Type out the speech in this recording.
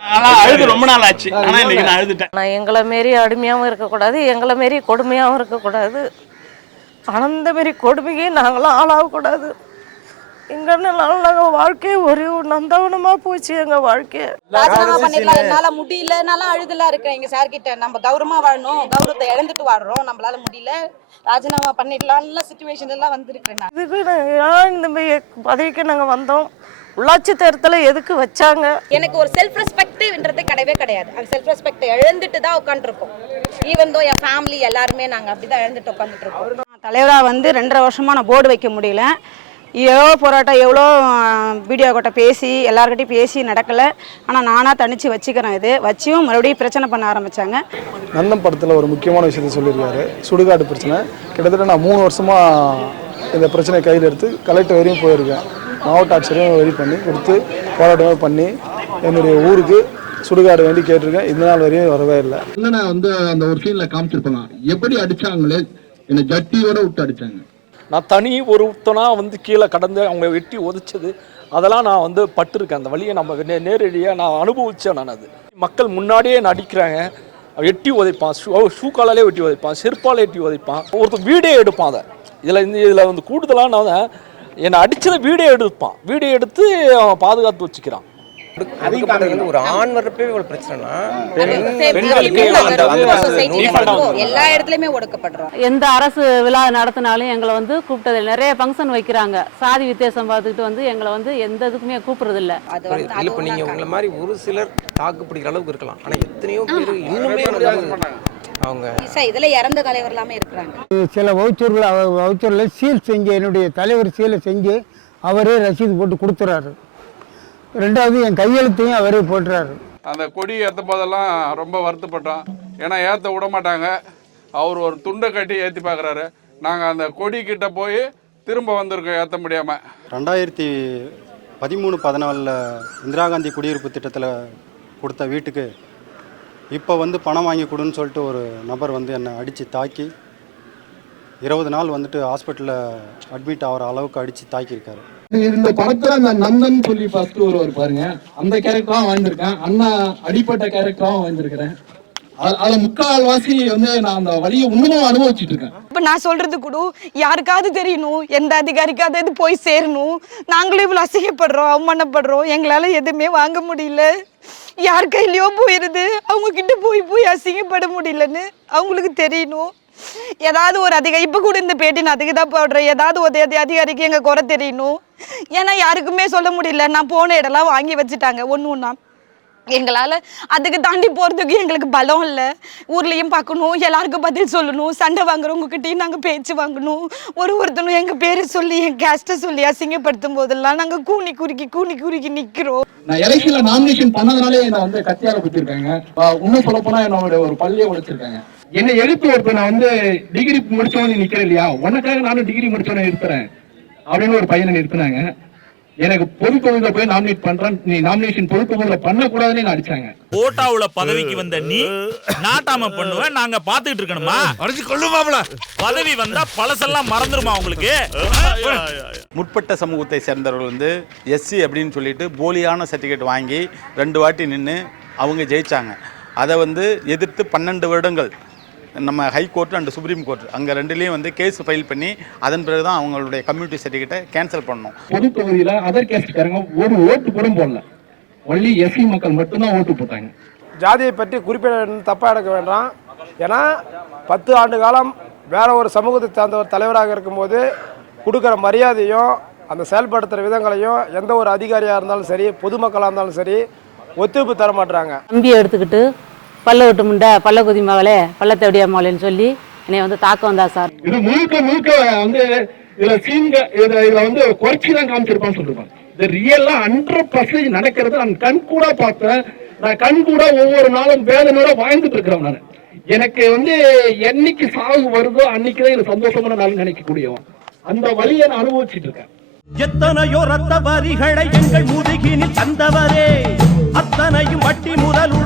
நான் அழுது ரொம்ப நாள் ஆச்சு. ஆனா இன்னைக்கு நான் அழுதுட்டேன். நான் எங்களை மாரி அடிமையாகவும் இருக்கக்கூடாது எங்களை மாரி கொடுமையாகவும் இருக்கக்கூடாது. அந்த மாரி கொடுமையே நாங்களும் ஆளாகக்கூடாது. எங்கன்னால நாங்கள் வாழ்க்கையே ஒரு நந்தவனமாக போச்சு எங்கள் வாழ்க்கையை. ராஜினாமா பண்ணிடலாம். என்னால முடியல. என்னால அழுதலாம் இருக்கேன். எங்க சார் கிட்ட. நம்ம கௌரவமா வாழணும். கௌரவத்தை இழந்துட்டு வாடுறோம் நம்மளால முடியல. ராஜினாமா பண்ணிடலாம்ல சுச்சுவேஷன் எல்லாம் வந்திருக்கேன் நான். இதுக்கு ஏன் இந்த பதவிக்கு நாங்கள் வந்தோம்? உள்ளாட்சி தேர்தலை எதுக்கு வச்சாங்க? எனக்கு ஒரு செல்ஃப் ரெஸ்பெக்ட்ன்றதே கிடையவே கிடையாது. அந்த செல்ஃப் ரெஸ்பெக்ட் இழந்துட்டு தான் உட்காந்துருக்கோம் ஈவன் தோ என் ஃபேமிலி எல்லாருமே நாங்க அப்படிதான் இழந்துட்டு உட்காந்துட்டு இருக்கோம். தலைவராக வந்து ரெண்டரை வருஷமாக நான் போர்டு வைக்க முடியல. எவ்வளோ போராட்டம் எவ்வளோ வீடியோ கிட்ட பேசி எல்லார்கிட்டையும் பேசி நடக்கலை. ஆனால் நானாக தனித்து வச்சுக்கிறேன் இது. வச்சியும் மறுபடியும் பிரச்சனை பண்ண ஆரம்பித்தாங்க நந்தம் படத்தில் ஒரு முக்கியமான விஷயத்தை சொல்லியிருக்காரு. சுடுகாடு பிரச்சனை. கிட்டத்தட்ட நான் மூணு வருஷமாக இந்த பிரச்சனையை கையில் எடுத்து கலெக்டர் வரையும் போயிருக்கேன். மாவட்ட ஆட்சியரையும் ரெடி பண்ணி கொடுத்து போராட்டமே பண்ணி என்னுடைய ஊருக்கு சுடுகாடு வேண்டி கேட்டிருக்கேன். இந்த நாள் வரையும் வரவே இல்லை. அண்ணனை வந்து அந்த ஒரு சீன்ல காமிச்சிருப்பாங்க எப்படி அடிச்சாங்களே? என்னை ஜட்டியோட விட்டு அடிச்சாங்க. நான் தனி ஒருத்தனா வந்து கீழே கடந்து அவங்க வெட்டி உதைச்சது அதெல்லாம் நான் வந்து பட்டிருக்கேன். அந்த வழியை நம்ம நே நேரடியாக நான் அனுபவிச்சேன் நான் அது. மக்கள் முன்னாடியே நடிக்கிறாங்க. எட்டி உதைப்பான் ஷூ ஷூ காலாலே வெட்டி உதைப்பான் செருப்பால் எட்டி உதைப்பான் ஒருத்தர் வீடியோ எடுப்பான் அதை. இதில் இந்த இதில் வந்து கூடுதலாக நான் வந்து என்னை அடிச்சதை வீடியோ எடுப்பான். வீடியோ எடுத்து அவன் பாதுகாத்து வச்சுக்கிறான். ஒரு ஆண் வர்றப்பே ஒரு பிரச்சனைனா பெண்களுக்கு எல்லா இடத்துலயுமே ஒடுக்கப்படுறோம். எந்த அரசு விழா நடத்தினாலும் எங்களை வந்து கூப்பிட்டது. நிறைய ஃபங்க்ஷன் வைக்கிறாங்க. சாதி வித்தியாசம் பார்த்துக்கிட்டு வந்து எங்களை வந்து எந்த இதுக்குமே வந்து இல்ல இப்ப நீங்க உங்களை மாதிரி ஒரு சிலர் தாக்கு பிடிக்கிற அளவுக்கு இருக்கலாம். ஆனா எத்தனையோ பேர் இன்னுமே அவங்க. இதுல இறந்த தலைவர் எல்லாமே இருக்கிறாங்க. சில வவுச்சர்கள் வவுச்சரில் சீல் செஞ்சு என்னுடைய தலைவர் சீலை செஞ்சு அவரே ரசீது போட்டு கொடுத்துறாரு. ரெண்டாவது என் கையெழுத்தையும் அவரே போட்டுறாரு. அந்த கொடி ஏற்ற போதெல்லாம் ரொம்ப வருத்தப்பட்டோம். ஏன்னா ஏற்ற விட மாட்டாங்க. அவர் ஒரு துண்டை கட்டி ஏற்றி பார்க்குறாரு நாங்கள் அந்த கொடி கிட்ட போய் திரும்ப வந்திருக்கோம் ஏற்ற முடியாமல் ரெண்டாயிரத்தி பதிமூணு பதினாலில் இந்திரா காந்தி குடியிருப்பு திட்டத்தில் கொடுத்த வீட்டுக்கு இப்போ வந்து பணம் வாங்கி கொடுன்னு சொல்லிட்டு ஒரு நபர் வந்து என்னை அடித்து தாக்கி இருபது நாள் வந்துட்டு ஹாஸ்பிட்டலில் அட்மிட் ஆகிற அளவுக்கு அடித்து தாக்கியிருக்காரு. இந்த படத்துல அந்த நந்தன் சொல்லி ஃபர்ஸ்ட் ஒருவர் பாருங்க. அந்த கேரக்டராகவும் வாழ்ந்திருக்கேன். அண்ணா அடிப்பட்ட கேரக்டராகவும் வாழ்ந்திருக்கிறேன் அது- அதுல வந்து நான் அந்த வழியை இன்னமும் அனுபவிச்சுட்டு இருக்கேன். இப்போ நான் சொல்கிறது கூட யாருக்காவது தெரியணும் எந்த அதிகாரிக்காவது இது போய் சேரணும். நாங்களும் இவ்வளோ அசிங்கப்படுறோம் அவமானப்படுறோம் எங்களால் எதுவுமே வாங்க முடியல. யார் கையிலையோ போயிடுது அவங்க கிட்ட போய் போய் அசிங்கப்பட முடியலன்னு அவங்களுக்கு தெரியணும். ஏதாவது ஒரு அதிகாரி இப்போ கூட இந்த பேட்டி நான் அதுக்கு தான் போடுறேன். ஏதாவது ஒரு அதிகாரிக்கு எங்கள் குறை தெரியணும். ஏன்னா யாருக்குமே சொல்ல முடியல. நான் போன இடம்லாம் வாங்கி வச்சுட்டாங்க ஒன்று ஒன்றா எங்களால் அதுக்கு தாண்டி போகிறதுக்கு எங்களுக்கு பலம் இல்லை. ஊர்லேயும் பார்க்கணும் எல்லாருக்கும் பதில் சொல்லணும் சண்டை வாங்குறவங்ககிட்டயும் நாங்கள் பேச்சு வாங்கணும். ஒரு ஒருத்தனும் எங்கள் பேரை சொல்லி என் கேஸ்ட்டை சொல்லி அசிங்கப்படுத்தும் போதெல்லாம் நாங்கள் கூனி குறுக்கி கூனி குறுக்கி நிற்கிறோம் நான் எலெக்ஷன்ல நாமினேஷன் பண்ணதுனாலே என்ன வந்து கத்தியால குத்திருக்காங்க. இன்னும் சொல்ல போனா என்னோட ஒரு பள்ளியை உடைச்சிருக்காங்க. என்னை எழுப்பி ஒருத்தர் நான் வந்து டிகிரி முடிச்சவனே நிற்கிறேன் இல்லையா? உனக்காக நானும் டிகிரி முடிச்சவனே இருக்கிறேன் அப்படின்னு ஒரு பையனை நிறுத்தினாங்க. எனக்கு பொது தொகுதியில போய் நாமினேட் பண்றேன். நீ நாமினேஷன் பொது தொகுதியில பண்ணக்கூடாதுன்னு என்ன அடிச்சாங்க. ஓட்டாவுல பதவிக்கு வந்த நீ நாட்டாம பண்ணுவ நாங்க பாத்துக்கிட்டு இருக்கணுமா? அடிச்சு கொள்ளுமாப்ல பதவி வந்தா பழசெல்லாம் மறந்துருமா உங்களுக்கு? முற்பட்ட சமூகத்தை சேர்ந்தவர்கள் வந்து எஸ்சி அப்படின்னு சொல்லிட்டு போலியான சர்டிஃபிகேட் வாங்கி ரெண்டு வாட்டி நின்று அவங்க ஜெயிச்சாங்க. அதை வந்து எதிர்த்து பன்னெண்டு வருடங்கள் நம்ம high court and supreme court அங்கே ரெண்டுலேயும் வந்து கேஸ் ஃபைல் பண்ணி அதன் பிறகு தான் அவங்களுடைய கம்யூனிட்டி சர்டிஃபிகேட்டை கேன்சல் பண்ணோம் பொது தொகுதியில அதர் கேஸ்ட்காரங்க ஒரு ஓட்டு கூட போடல. ஒன்லி எஸ்சி மக்கள் மட்டும்தான் ஓட்டு போட்டாங்க. ஜாதியை பற்றி குறிப்பிட தப்பாக எடுக்க வேண்டாம். ஏன்னா பத்து ஆண்டு காலம் வேற ஒரு சமூகத்தை சார்ந்த ஒரு தலைவராக இருக்கும்போது கொடுக்குற மரியாதையும் அந்த செயல்படுத்துகிற விதங்களையும் எந்த ஒரு அதிகாரியாக இருந்தாலும் சரி பொதுமக்களாக இருந்தாலும் சரி ஒத்துழைப்பு தர மாட்டுறாங்க தம்பியை எடுத்துக்கிட்டு பல்ல விட்டு முண்டை பல்ல குதி மகளே பள்ளத்தை விடியா மகளேன்னு சொல்லி என்னை வந்து தாக்க வந்தா சார். இது முழுக்க முழுக்க வந்து இதுல சீன்க இதுல வந்து குறைச்சி தான் காமிச்சிருப்பான்னு சொல்லிருப்பாங்க. இது ரியலா ஹண்ட்ரட் பர்சன்டேஜ் நடக்கிறது நான் கண் கூட பார்த்தேன். நான் கண் கூட ஒவ்வொரு நாளும் வேதனையோட வாழ்ந்துட்டு இருக்கிறேன் நான். எனக்கு வந்து என்னைக்கு சாவு வருதோ அன்னைக்கு தான் எனக்கு சந்தோஷமான நாள் நினைக்கக்கூடியவன். அந்த வழியை நான் அனுபவிச்சுட்டு இருக்கேன். எத்தனையோ ரத்த வரிகளை எங்கள் முதுகினில் தந்தவரே. அத்தனையும் வட்டி கரங்களில்